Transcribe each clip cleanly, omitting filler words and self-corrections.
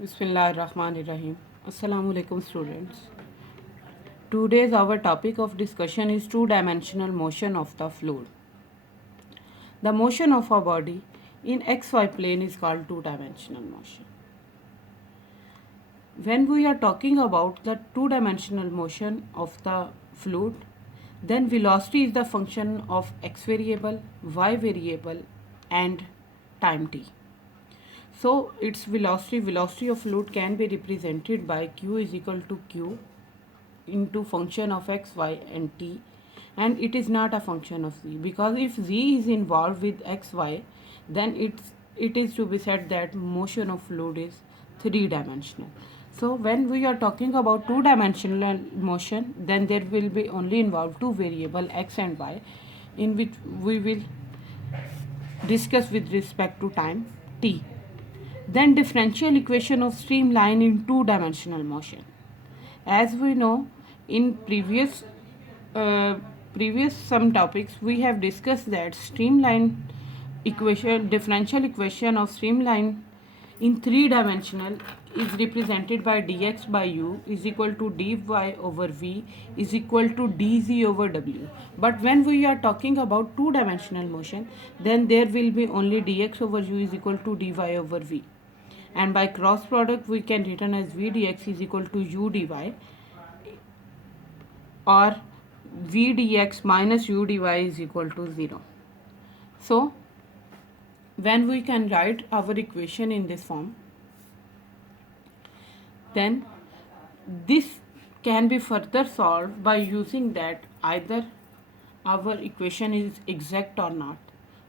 Bismillahirrahmanirrahim. Assalamu alaikum students. Today's our topic of discussion is two-dimensional motion of the fluid. The motion of a body in xy plane is called two-dimensional motion. When we are talking about the two-dimensional motion of the fluid, then velocity is the function of x variable, y variable and time t. So its velocity of fluid can be represented by q is equal to q into function of x, y and t, and it is not a function of z, because if z is involved with x, y, then it is to be said that motion of fluid is three-dimensional. So when we are talking about two-dimensional motion, then there will be only involved two variable x and y, in which we will discuss with respect to time t. Then differential equation of streamline in two-dimensional motion. As we know, in previous some topics we have discussed that streamline equation, differential equation of streamline in three-dimensional is represented by dx by u is equal to dy over v is equal to dz over w. But when we are talking about two-dimensional motion, then there will be only dx over u is equal to dy over v, and by cross product we can written as v dx is equal to u dy or v dx minus u dy is equal to 0. So when we can write our equation in this form, then this can be further solved by using that either our equation is exact or not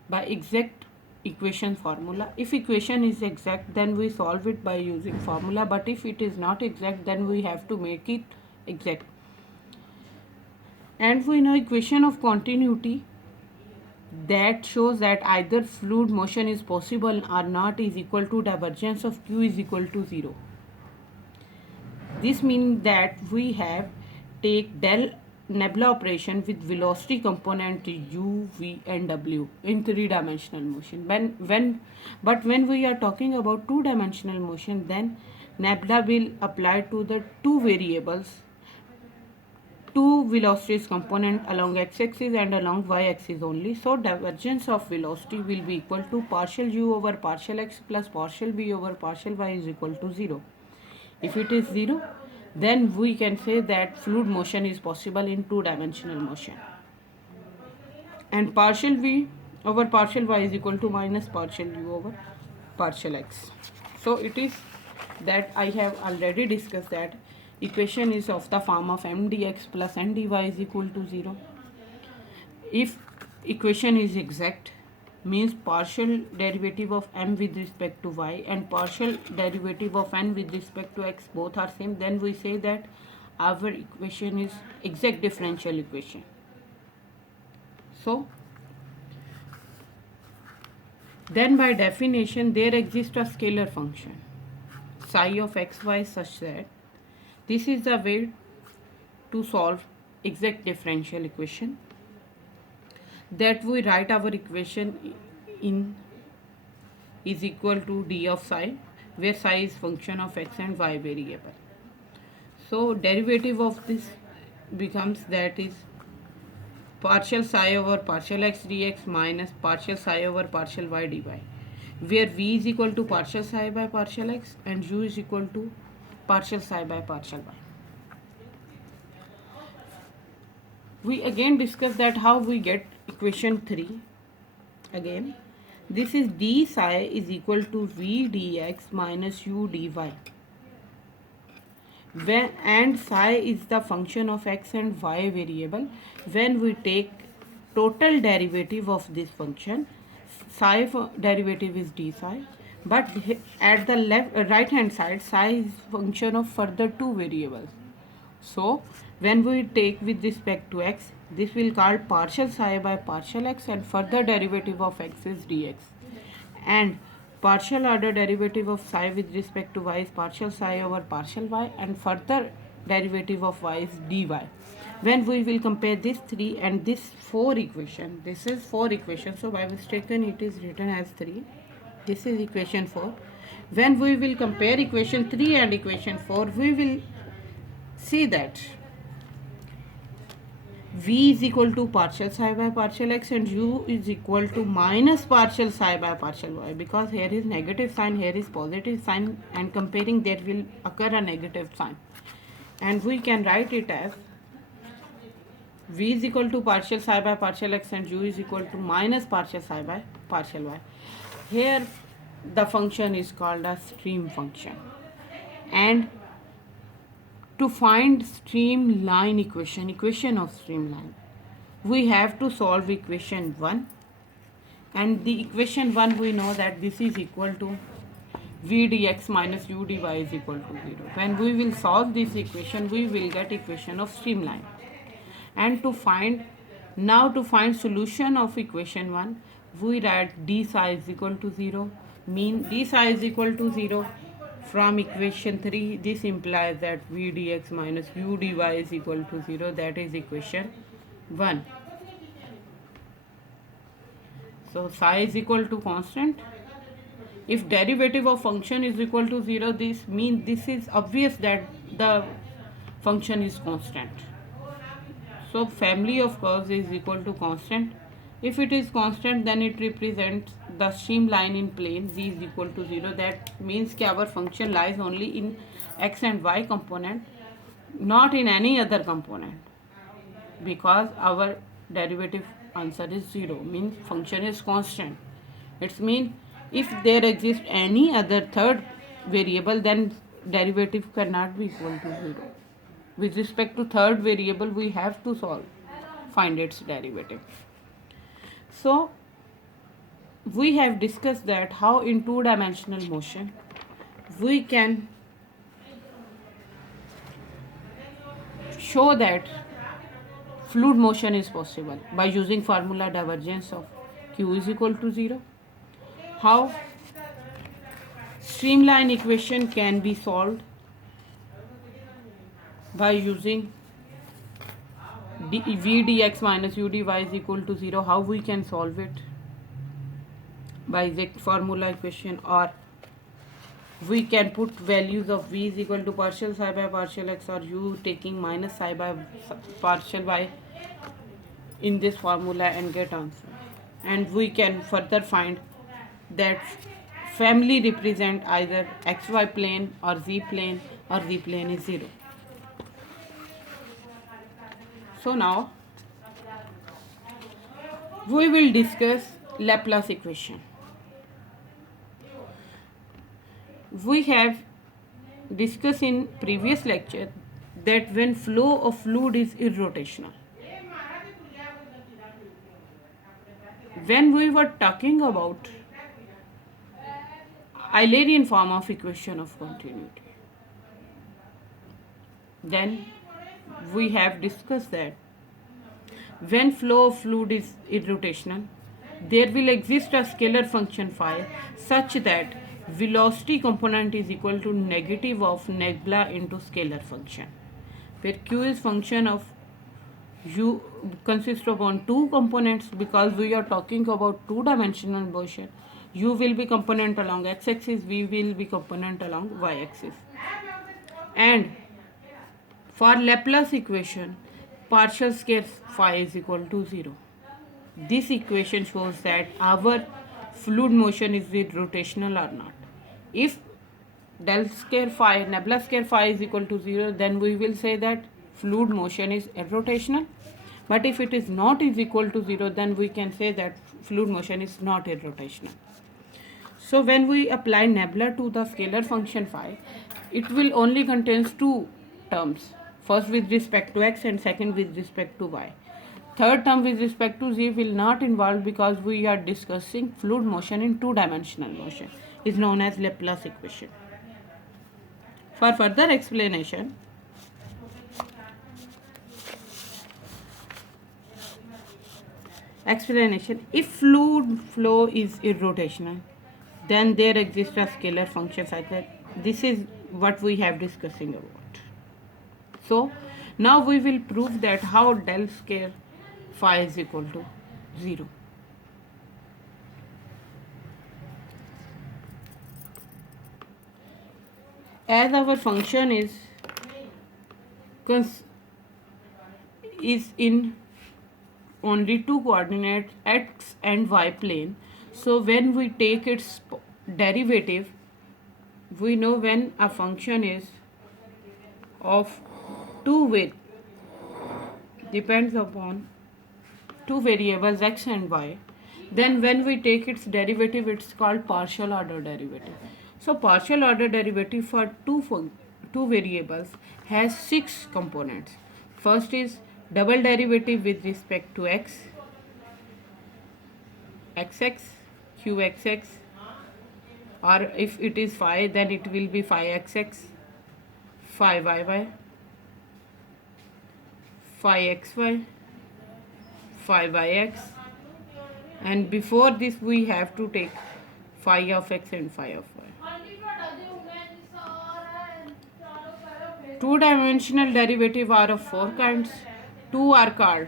by exact equation formula. If equation is exact, then we solve it by using formula, but if it is not exact, then we have to make it exact. And we know equation of continuity that shows that either fluid motion is possible or not is equal to divergence of q is equal to 0. This means that we have take del nebula operation with velocity component u, v and w in three-dimensional motion. But when we are talking about two-dimensional motion, then nebula will apply to the two variables, two velocities component along x-axis and along y-axis only. So divergence of velocity will be equal to partial u over partial x plus partial v over partial y is equal to 0. If it is 0, then we can say that fluid motion is possible in two-dimensional motion. And partial v over partial y is equal to minus partial u over partial x. So it is that I have already discussed that equation is of the form of m dx plus n dy is equal to 0. If equation is exact, means partial derivative of m with respect to y and partial derivative of n with respect to x both are same, then we say that our equation is exact differential equation. So then by definition there exists a scalar function psi of xy such that this is the way to solve exact differential equation, that we write our equation in is equal to d of psi, where psi is function of x and y variable. So derivative of this becomes that is partial psi over partial x dx minus partial psi over partial y dy, where v is equal to partial psi by partial x and u is equal to partial psi by partial y. We again discuss that how we get equation 3. Again, this is d psi is equal to v dx minus u dy, when and psi is the function of x and y variable. When we take total derivative of this function, psi derivative is d psi, but at the right hand side psi is function of further two variables. So when we take with respect to x, this will call partial psi by partial x and further derivative of x is dx, and partial order derivative of psi with respect to y is partial psi over partial y and further derivative of y is dy. When we will compare this 3 and this 4 equation, this is 4 equation, so by mistaken it is written as 3, this is equation 4. When we will compare equation 3 and equation 4, we will see that v is equal to partial psi by partial x and u is equal to minus partial psi by partial y, because here is negative sign, here is positive sign, and comparing there will occur a negative sign, and we can write it as v is equal to partial psi by partial x and u is equal to minus partial psi by partial y. Here the function is called a stream function, and to find streamline equation of streamline, we have to solve equation 1, and the equation 1 we know that this is equal to v dx minus u dy is equal to 0. When we will solve this equation, we will get equation of streamline. And to find solution of equation 1, we write d psi is equal to 0, mean d psi is equal to 0. From equation 3, this implies that v dx minus u dy is equal to 0. That is equation 1. So psi is equal to constant. If derivative of function is equal to 0, this means this is obvious that the function is constant. So family of curves is equal to constant. If it is constant, then it represents the streamline in plane z is equal to 0. That means that our function lies only in x and y component, not in any other component, because our derivative answer is 0, means function is constant. It means if there exists any other third variable, then derivative cannot be equal to 0. With respect to third variable, we have to find its derivative. So we have discussed that how in two-dimensional motion we can show that fluid motion is possible by using formula divergence of q is equal to 0. How streamline equation can be solved by using v dx minus u dy is equal to 0. How we can solve it? By exact formula equation, or we can put values of v is equal to partial psi by partial x, or u taking minus psi by partial y in this formula and get answer. And we can further find that family represent either xy plane or z plane, or z plane is 0. So now we will discuss Laplace equation. We have discussed in previous lecture that when flow of fluid is irrotational, when we were talking about Eulerian form of equation of continuity, then we have discussed that when flow of fluid is irrotational, there will exist a scalar function phi such that velocity component is equal to negative of nebula into scalar function, where q is function of u consists of on two components, because we are talking about two-dimensional motion. U will be component along x-axis, v will be component along y-axis. And for Laplace equation, partial square phi is equal to 0. This equation shows that our fluid motion is rotational or not. If del square phi, nebula square phi is equal to 0, then we will say that fluid motion is irrotational. But if it is not is equal to 0, then we can say that fluid motion is not irrotational. So when we apply nebula to the scalar function phi, it will only contains two terms. First with respect to x and second with respect to y. Third term with respect to z will not involve, because we are discussing fluid motion in two-dimensional motion, is known as Laplace equation. For further explanation, if fluid flow is irrotational, then there exists a scalar function like that. This is what we have discussing about. So now we will prove that how del square phi is equal to 0. as our function is in only two coordinates x and y plane, so when we take its derivative, we know when a function is of two depends upon two variables x and y, then when we take its derivative, it's called partial order derivative. So partial order derivative for two variables has six components. First is double derivative with respect to x, xx, qxx, or if it is phi, then it will be phi xx, phi yy, phi xy, phi yx, and before this we have to take phi of x and phi of y. Two-dimensional derivative are of four kinds. Two are called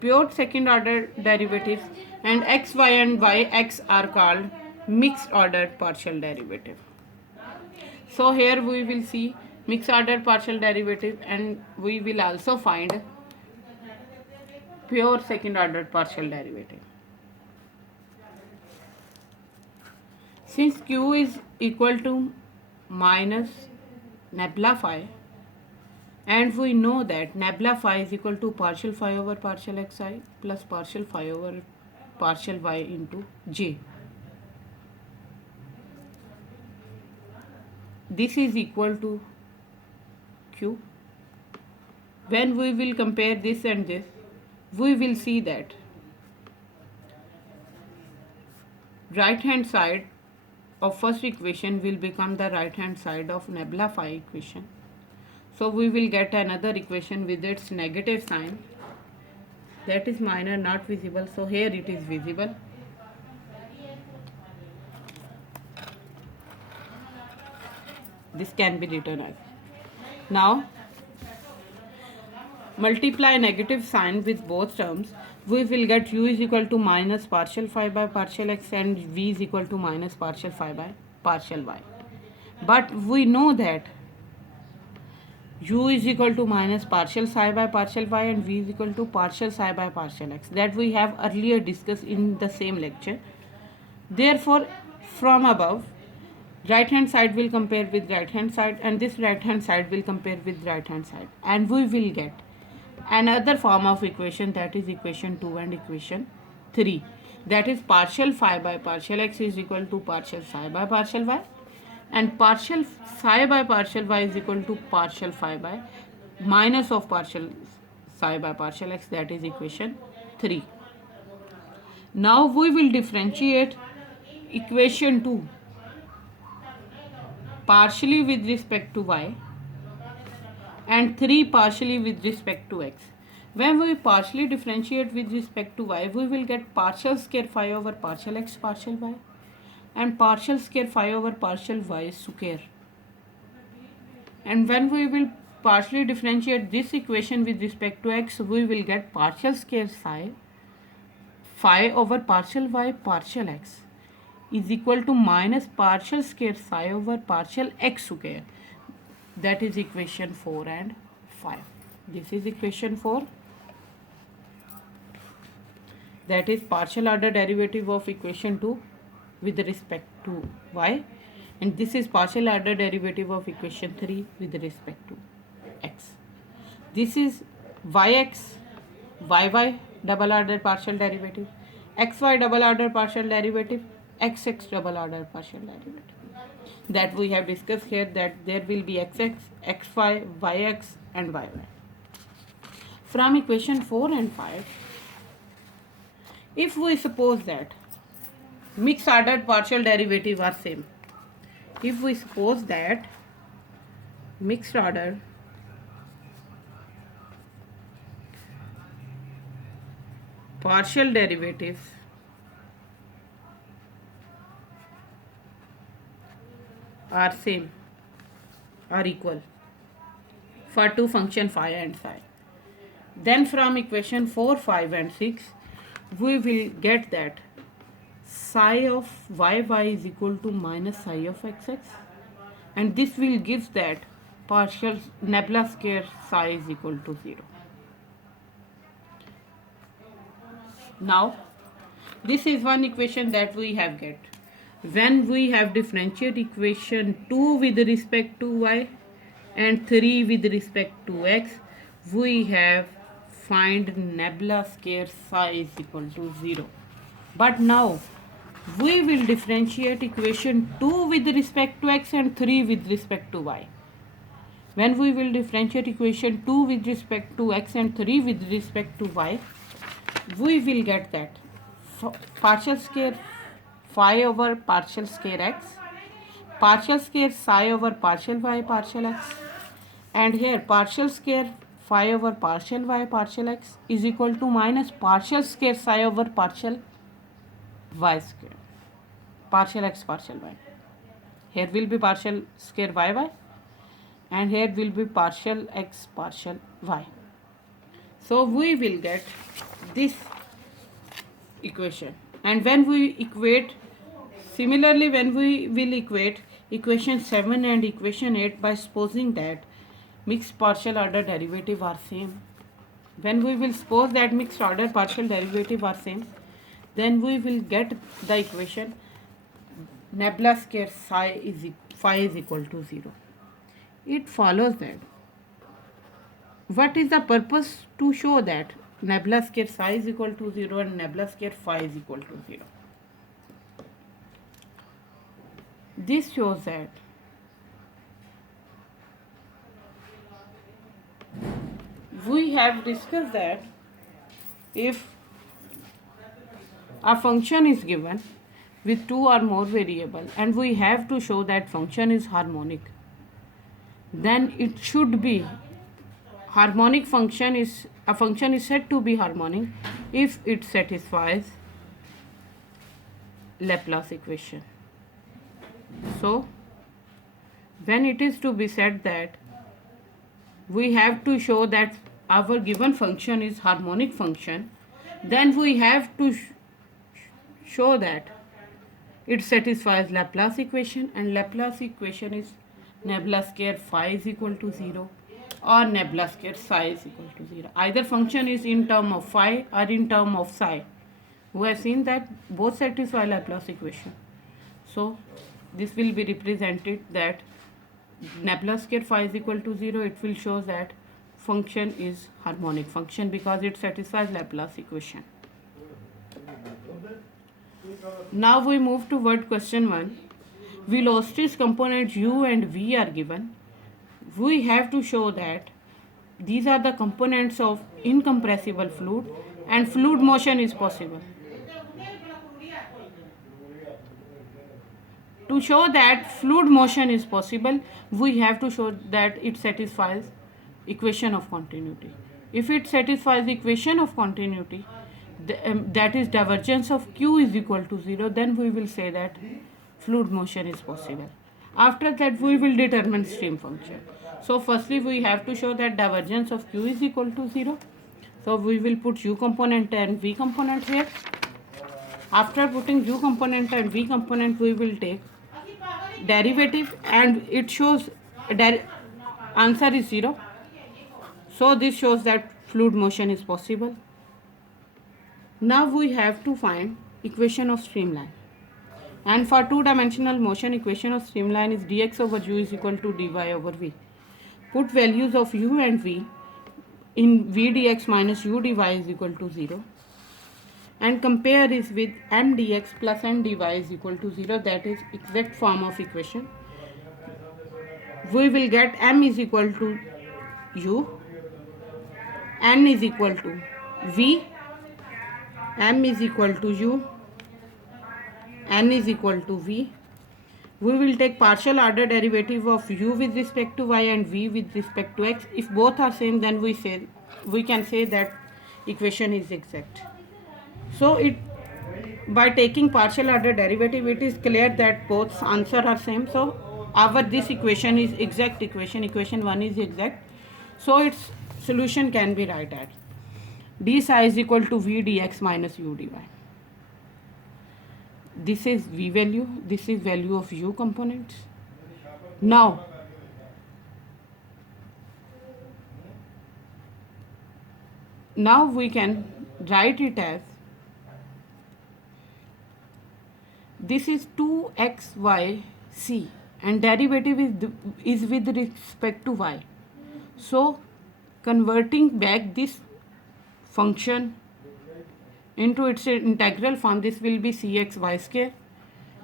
pure second order derivatives, and x, y and y x are called mixed order partial derivative. So here we will see mixed order partial derivative, and we will also find pure second order partial derivative. Since q is equal to minus nabla phi, and we know that nabla phi is equal to partial phi over partial xi plus partial phi over partial y into j. This is equal to q. When we will compare this and this, we will see that right hand side of first equation will become the right hand side of nabla phi equation. So we will get another equation with its negative sign, that is minor, not visible. So here it is visible. This can be written as. Now multiply negative sign with both terms. We will get u is equal to minus partial phi by partial x and v is equal to minus partial phi by partial y. But we know that u is equal to minus partial psi by partial y and v is equal to partial psi by partial x, that we have earlier discussed in the same lecture. Therefore, from above, right hand side will compare with right hand side, and this right hand side will compare with right hand side, and we will get another form of equation, that is equation 2 and equation 3, that is partial phi by partial x is equal to partial psi by partial y, and partial psi by partial y is equal to partial phi by minus of partial psi by partial x, that is equation 3. Now we will differentiate equation 2 partially with respect to y and 3 partially with respect to x. When we partially differentiate with respect to y, we will get partial square phi over partial x partial y and partial square phi over partial y square. And when we will partially differentiate this equation with respect to x, we will get partial square phi over partial y partial x is equal to minus partial square psi over partial x square. That is equation 4 and 5. This is equation 4. That is partial order derivative of equation 2 with respect to y, and this is partial order derivative of equation 3 with respect to x. This is yx, yy double order partial derivative, xy double order partial derivative, xx double order partial derivative. That we have discussed here, that there will be xx, xy, yx and yy. From equation 4 and 5, if we suppose that mixed ordered partial derivative are same, if we suppose that mixed order partial derivatives are same or equal for two function phi and psi, then from equation 4, 5 and 6 we will get that psi of yy is equal to minus psi of xx and this will give that partial nebula square psi is equal to 0. Now this is one equation that we have get. When we have differentiate equation 2 with respect to y and 3 with respect to x, we have find nebula square psi is equal to 0. But now we will differentiate equation 2 with respect to x and 3 with respect to y. When we will differentiate equation 2 with respect to x and 3 with respect to y, we will get that partial square phi over partial square x, partial square psi over partial y partial x, and here partial square phi over partial y partial x is equal to minus partial square psi over partial y square, partial x partial y. Here will be partial square y and here will be partial x partial y. So we will get this equation, and when we equate, similarly when we will equate equation 7 and equation 8 by supposing that mixed partial order derivative are same, when we will suppose that mixed order partial derivative are same, then we will get the equation nebula square psi is equal to 0. It follows that what is the purpose to show that nebula square psi is equal to 0 and nebula square phi is equal to 0. This shows that we have discussed that if a function is given with two or more variables and we have to show that function is harmonic, then it should be harmonic function is a function is said to be harmonic if it satisfies Laplace equation. So when it is to be said that we have to show that our given function is harmonic function, then we have to show that it satisfies Laplace equation, and Laplace equation is nebula square phi is equal to 0 or nebula square psi is equal to 0. Either function is in term of phi or in term of psi. We have seen that both satisfy Laplace equation. So this will be represented that nebula square phi is equal to 0. It will show that function is harmonic function because it satisfies Laplace equation. Now we move toward question 1. Velocities components u and v are given. We have to show that these are the components of incompressible fluid and fluid motion is possible. To show that fluid motion is possible, we have to show that it satisfies equation of continuity. If it satisfies equation of continuity, that is divergence of q is equal to 0, then we will say that fluid motion is possible. After that we will determine stream function. So firstly we have to show that divergence of q is equal to 0. So we will put u component and v component here. After putting u component and v component, we will take derivative and it shows answer is 0. So this shows that fluid motion is possible. Now we have to find equation of streamline. And for two-dimensional motion, equation of streamline is dx over u is equal to dy over v. Put values of u and v in v dx minus u dy is equal to 0. And compare is with m dx plus n dy is equal to 0. That is exact form of equation. We will get m is equal to u, n is equal to v, m is equal to u, n is equal to v. We will take partial order derivative of u with respect to y and v with respect to x. If both are same, then we can say that equation is exact. So by taking partial order derivative, it is clear that both answer are same. So this equation is exact equation. Equation 1 is exact. So its solution can be right at d psi is equal to v dx minus u dy. This is v value. This is value of u components. Now, we can write it as this is 2xyc and derivative is with respect to y. So converting back this function into its integral form, this will be cx y square,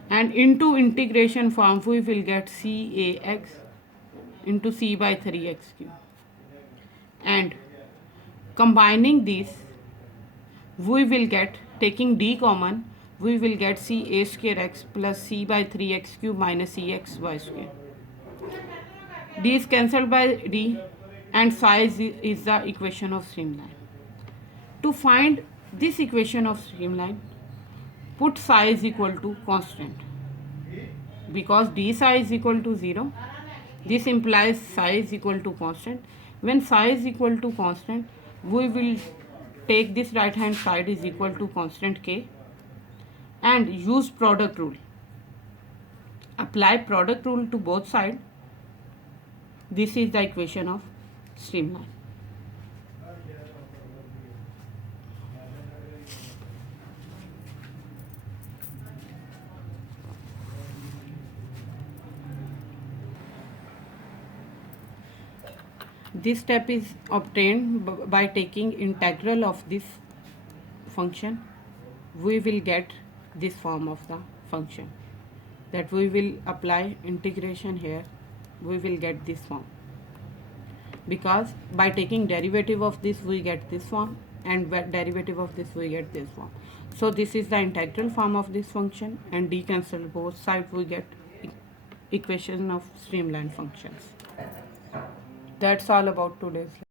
and into integration form we will get cax into c by 3x cube, and combining these we will get, taking d common, we will get c a square x plus c by 3x cube minus cx y square. D is cancelled by d and psi is the equation of streamline. To find this equation of streamline, put psi is equal to constant. Because d psi is equal to 0, this implies psi is equal to constant. When psi is equal to constant, we will take this right hand side is equal to constant k and use product rule. Apply product rule to both sides. This is the equation of streamline. This step is obtained by taking integral of this function. We will get this form of the function, that we will apply integration here, we will get this form, because by taking derivative of this we get this form, and derivative of this we get this form. So this is the integral form of this function, and decancel both sides we get equation of streamline functions. That's all about today's